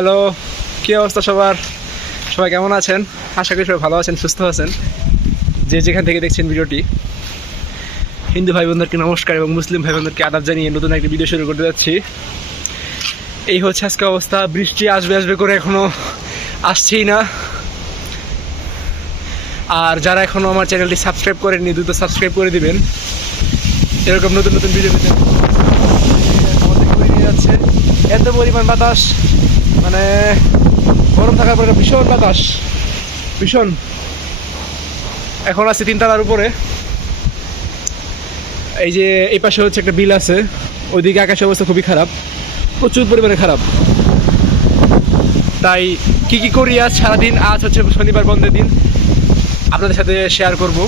Hello, কী অবস্থা সবার? সবাই কেমন আছেন? আশা করি সবাই ভালো আছেন, সুস্থ আছেন। যে যেখান থেকে দেখছেন ভিডিওটি, হিন্দু ভাই বোনদেরকে নমস্কার এবং মুসলিম ভাই বোনদেরকে আদাব জানিয়ে নতুন একটি ভিডিও শুরু করতে যাচ্ছি। এই হচ্ছে আজকে অবস্থা। বৃষ্টি আসবে আসবে করে এখনও আসছেই না। আর যারা এখনও আমার চ্যানেলটি সাবস্ক্রাইব করেননি, দ্রুত সাবস্ক্রাইব করে দিবেন। এরকম নতুন নতুন ভিডিও পেতে আমাদেরকে করে নিয়ে যাচ্ছে। এত পরিমাণ বাতাস, মানে গরম থাকার পরে ভীষণ বাতাস, ভীষণ। এখন আছে 3 তলার উপরে। এই যে এই পাশে হচ্ছে একটা বিল আছে, ওইদিকে আকাশের অবস্থা খুবই খারাপ, প্রচুর পরিমাণে খারাপ। তাই কি করি আজ সারাদিন, আজ হচ্ছে শনিবার বন্ধের দিন, আপনাদের সাথে শেয়ার করব।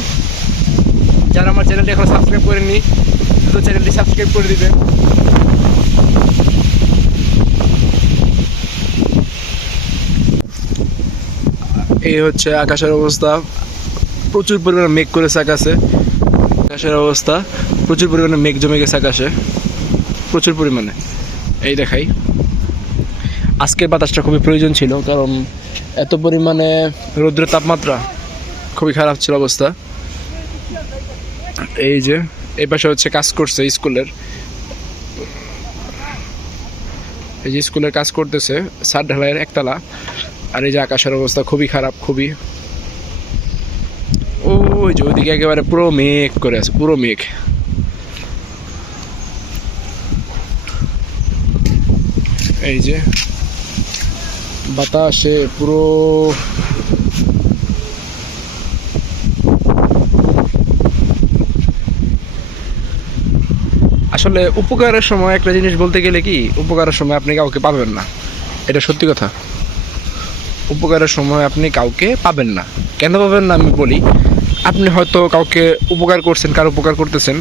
যারা আমার চ্যানেলটি এখন সাবস্ক্রাইব করেননি, দ্রুত চ্যানেলটি সাবস্ক্রাইব করে দিবেন। এই হচ্ছে আকাশের অবস্থা, প্রচুর পরিমাণে মেঘ করেছে আকাশে। আকাশের অবস্থা, প্রচুর পরিমাণে মেঘ জমে গেছে আকাশে, প্রচুর পরিমাণে। এই দেখাই, আজকের বাতাসটা খুবই প্রয়োজন ছিল, কারণ এত পরিমাণে রৌদ্রের তাপমাত্রা, খুবই খারাপ ছিল অবস্থা। এই যে এই পাশে হচ্ছে কাজ করছে স্কুলের, এই যে স্কুলের কাজ করতেছে, ছাদ ঢালাইয়ের একতলা। আর এই যে আকাশের অবস্থা খুবই খারাপ, খুবই। ওই যে ওইদিকে একেবারে পুরো মেঘ করে আছে, পুরো মেঘ। এই যে বাতাসে পুরো আসলে উপকারের সময় একটা জিনিস বলতে গেলে কি, উপকারের সময় আপনি কাউকে পাবেন না, এটা সত্যি কথা। উপকারের সময় আপনি কাউকে পাবেন না। কেন পাবেন না আমি বলি, আপনি হয়তো কাউকে উপকার করছেন, কারো উপকার করতেছেন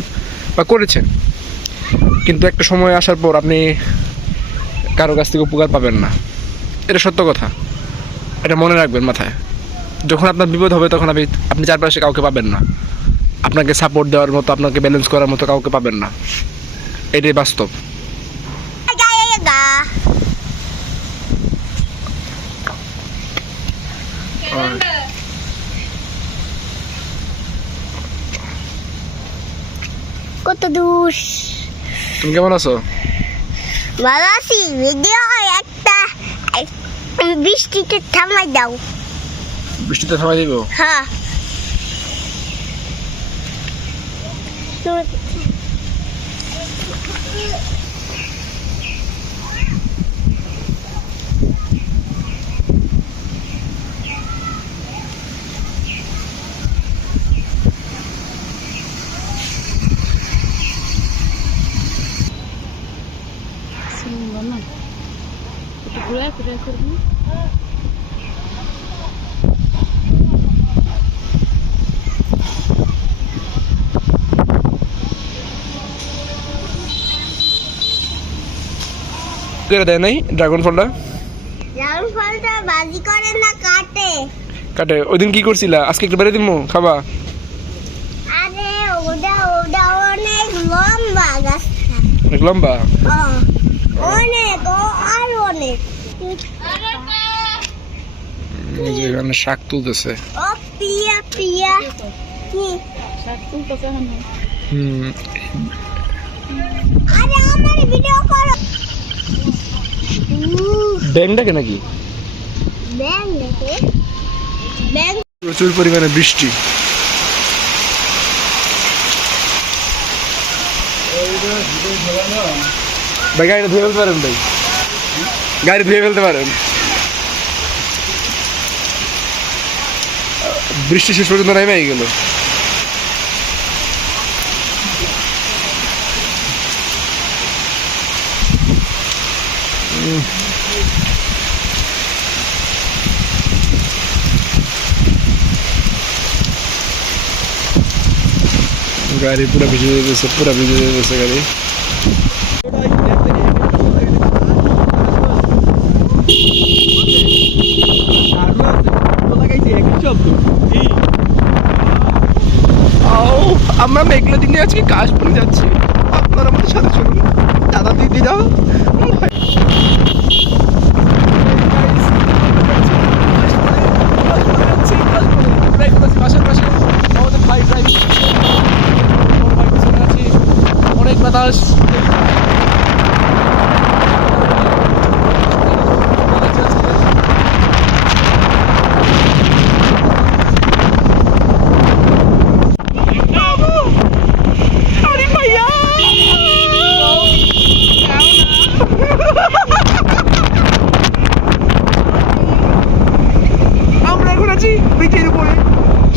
বা করেছেন, কিন্তু একটা সময় আসার পর আপনি কারো কাছ থেকে উপকার পাবেন না, এটা সত্য কথা। এটা মনে রাখবেন মাথায়। যখন আপনার বিপদ হবে তখন আপনি চারপাশে কাউকে পাবেন না, আপনাকে সাপোর্ট দেওয়ার মতো, আপনাকে ব্যালেন্স করার মতো কাউকে পাবেন না, এটাই বাস্তব। কত দূর? তুমি কেমন আছো? ভালো আছি। ভিডিও একটা বৃষ্টিতে থামাই দাও। বৃষ্টিতে থামাই দিব? হ্যাঁ। দেয় নাই ড্রাগন ফলটা? ড্রাগন ফলটা বাজি করে না, কাটে। কাটে? ওই দিন কি করছিলা? আজকে একটু বেড়ে দিমু, খাবা? আরে ওটা অনেক লম্বা গাছটা। অনেক লম্বা? অনেক, আর অনেক। এই যে এখানে শাক তুলতেছে। ও পিয়া পিয়া কি শাক তুলতেছে? আরে আমার ভিডিও করো। ব্যাং ডাকে নাকি? ব্যাং দেখে ব্যাং। প্রচুর পরিমাণে বৃষ্টি। ভাই গাড়িটা ধুয়ে ফেলতে পারেন? ভাই গাড়ি ধুয়ে ফেলতে পারেন? বৃষ্টি শেষ পর্যন্ত নেমে গেল। গাড়ি পুরো ভিজে যেতেছে, পুরো ভিজে যেতেছে গাড়ি। আমরা মেঘলা দিনে আজকে কাশবন যাচ্ছি, আপনারা আমাদের সাথে চলুন। দাদা দিদিরা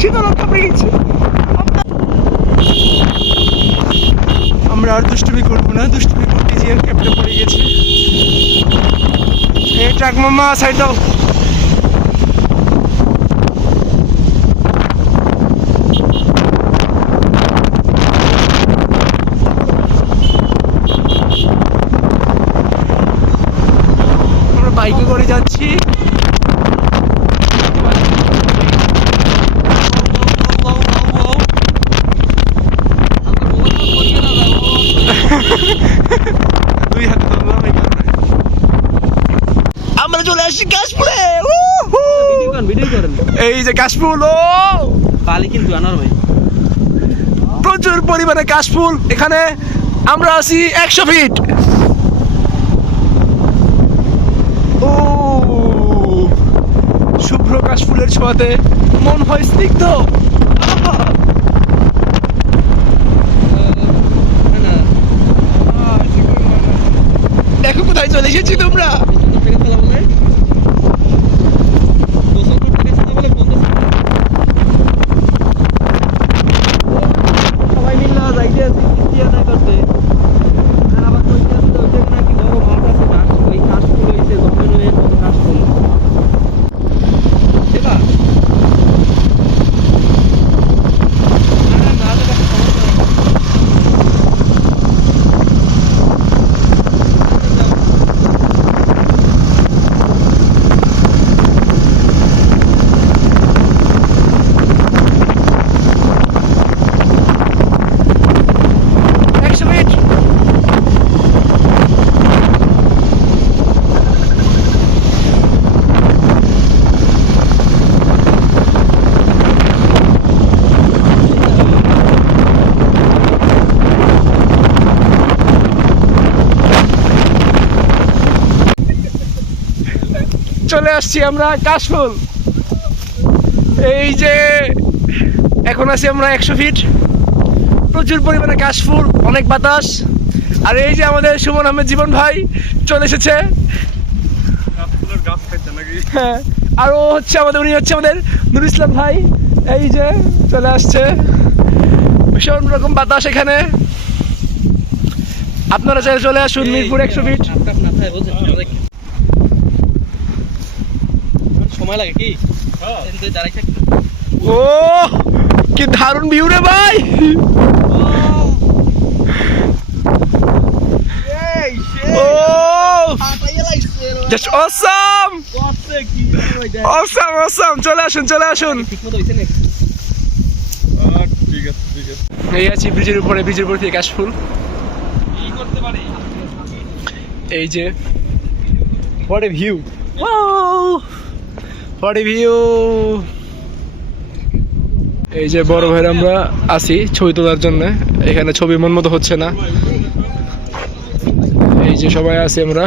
শীতল কাপড়ে গেছি। আমরা আর দুষ্টুমি করবো না, দুষ্টুমি করতে গিয়ে ক্যাপটা পড়ে গেছি। এই ট্রাক মামা সাইড দাও। আমরা বাইকে করে যাচ্ছি। দুই হাতে ধরলাম আমরা চলে আসছি কাশফুলে। এই যে কাশফুল, ও পালি কিন্তু আনার ভাই প্রচুর পরিমাণে কাশফুল। এখানে আমরা আছি 100 ফিট। ও শুভ্র কাশফুলের ছোঁয়াতে মন হয় স্নিগ্ধ। দেখো কোথায় চলে এসেছি তোমরা। সবাই মিলে যাইতে আছি তৃতীয় আদায় করতে। আর আবার কইতে আছে ওইটা নাকি বড় মাঠ আছে না, ওই কাশফুল হইছে জঙ্গলের বড় কাশফুল। এবার না না চলে আসছি আমরা কাশফুল। এই যে এখন আছি আমরা 100 ফিট। প্রচুর পরিমাণে কাশফুল, অনেক বাতাস। আর এই যে আমাদের সুমন আহমেদ জীবন ভাই চলে এসেছে। হ্যাঁ, আর ও হচ্ছে উনি হচ্ছে আমাদের নুর ইসলাম ভাই। এই যে চলে আসছে। ভীষণ রকম বাতাস এখানে। আপনারা চাইলে চলে আসুন মিরপুর 100 ফিট। সময় লাগে কি? দাঁড়াই থাকতে ও কি দারুণ ভিউ রে ভাই। ও জাস্ট অসাম অসাম অসাম। চলে আসুন চলে আসুন। এই আছি ব্রিজের উপরে, ব্রিজের উপর থেকে কাশফুল। এই যে what a view, what a view. এই যে বড় ভাইরা আমরা আছি ছবি তোলার জন্য। এখানে ছবি মন মতো হচ্ছে না। এই যে সবাই আছি আমরা।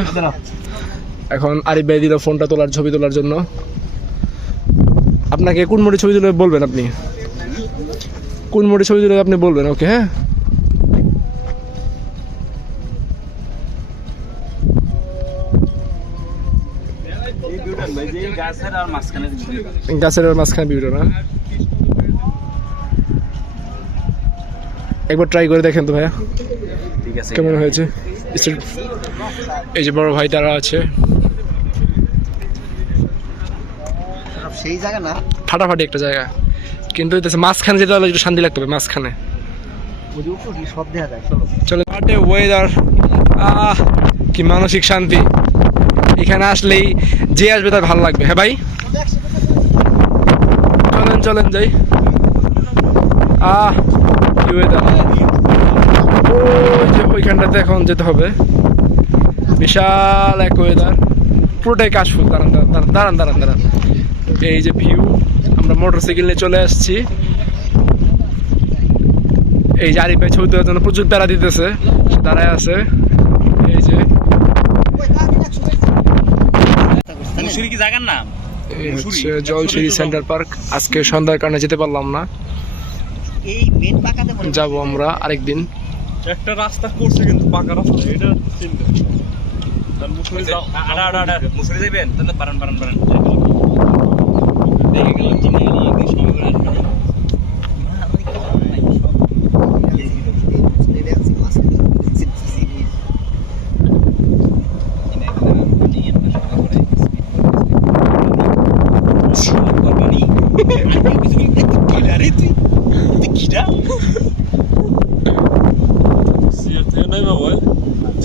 এখন আরিফ ভাই দিল ফোনটা তোলার, ছবি তোলার জন্য। আপনাকে কোন মোড়ে ছবি তুলে বলবেন, আপনি কোন মোড়ে ছবি তুলে আপনি বলবেন। ওকে, হ্যাঁ। গাছের আর মাঝখানে ভিউটা না, একবার ট্রাই করে দেখেন তো ভাইয়া কেমন হয়েছে। এই যে বড় ভাই তারা আছে। সেই জায়গা না, ফাটাফাটি একটা জায়গা, কিন্তু মাঝখানে যেতে হলে একটু শান্তি লাগতে হবে। মাঝখানে সব দেখা যায়। চলো, ওয়েদার, কি মানসিক শান্তি। এখানে আসলেই যে আসবে তার ভালো লাগবে। হ্যাঁ ভাই, চলেন চলেন যাই। কি ওয়েদার। ওই যে ওইখানটাতে এখন যেতে হবে। বিশাল এক ওয়েদার, পুরোটাই কাশফুল। দাঁড়ান দাঁড়ান দাঁড়ান দাঁড়ান দাঁড়ান। এই যে ভিউ, আমরা মোটরসাইকেল নিয়ে চলে আসছি। এই যে আরিফ ভাই ছবি তোলার জন্য প্রচুর প্যারা দিতেছে, দাঁড়ায় আছে। এই যে কি জায়গার নাম? এই হচ্ছে জলসিরি সেন্টার পার্ক। আজকে সন্ধ্যার কারণে যেতে পারলাম না, এই মেন পাকাতে যাব আমরা আরেকদিন। একটা রাস্তা করছে কিন্তু পাকা রাস্তা, এটা চিন্তা। তার মুসুরি যাও, মুসুরি যাবেন তাহলে বারান বারান বারান। দেখে গেলাম চিনে গেলাম একদিন সময় করে আসবে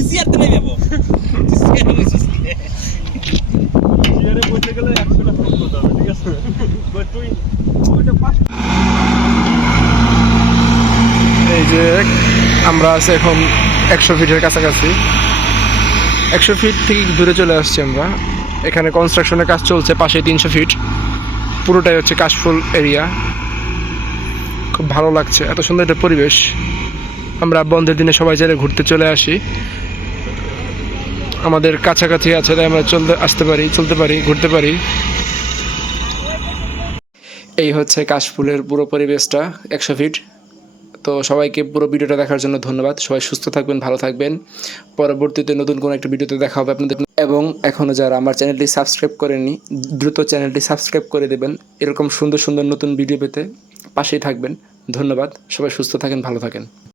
সিয়ার থেকে নাই বাবা সিয়ারে বসে গেলে 100টা ফোন করতে হবে ঠিক আছে বাট তুই ওইটা পাস এই যে আমরা আছি এখন 100 ফিটের কাছাকাছি, 100 ফিট থেকে দূরে চলে আসছি আমরা। এখানে কনস্ট্রাকশনের কাজ চলছে, পাশে 300 ফিট, পুরোটাই হচ্ছে কাশফুল এরিয়া। খুব ভালো লাগছে, এত সুন্দর একটা পরিবেশ। আমরা বন্ধের দিনে সবাই চাইলে ঘুরতে চলে আসি, আমাদের কাছাকাছি আছে তাই আমরা চলতে পারি, ঘুরতে পারি। এই হচ্ছে কাশফুলের পুরো পরিবেশটা 100 ফিট। তো সবাইকে পুরো ভিডিওটা দেখার জন্য ধন্যবাদ। সবাই সুস্থ থাকবেন, ভালো থাকবেন। পরবর্তীতে নতুন কোনো একটা ভিডিওতে দেখা হবে আপনাদের। এবং এখনও যারা আমার চ্যানেলটি সাবস্ক্রাইব করেননি, দ্রুত চ্যানেলটি সাবস্ক্রাইব করে দেবেন। এরকম সুন্দর সুন্দর নতুন ভিডিও পেতে পাশেই থাকবেন। ধন্যবাদ। সবাই সুস্থ থাকেন, ভালো থাকেন।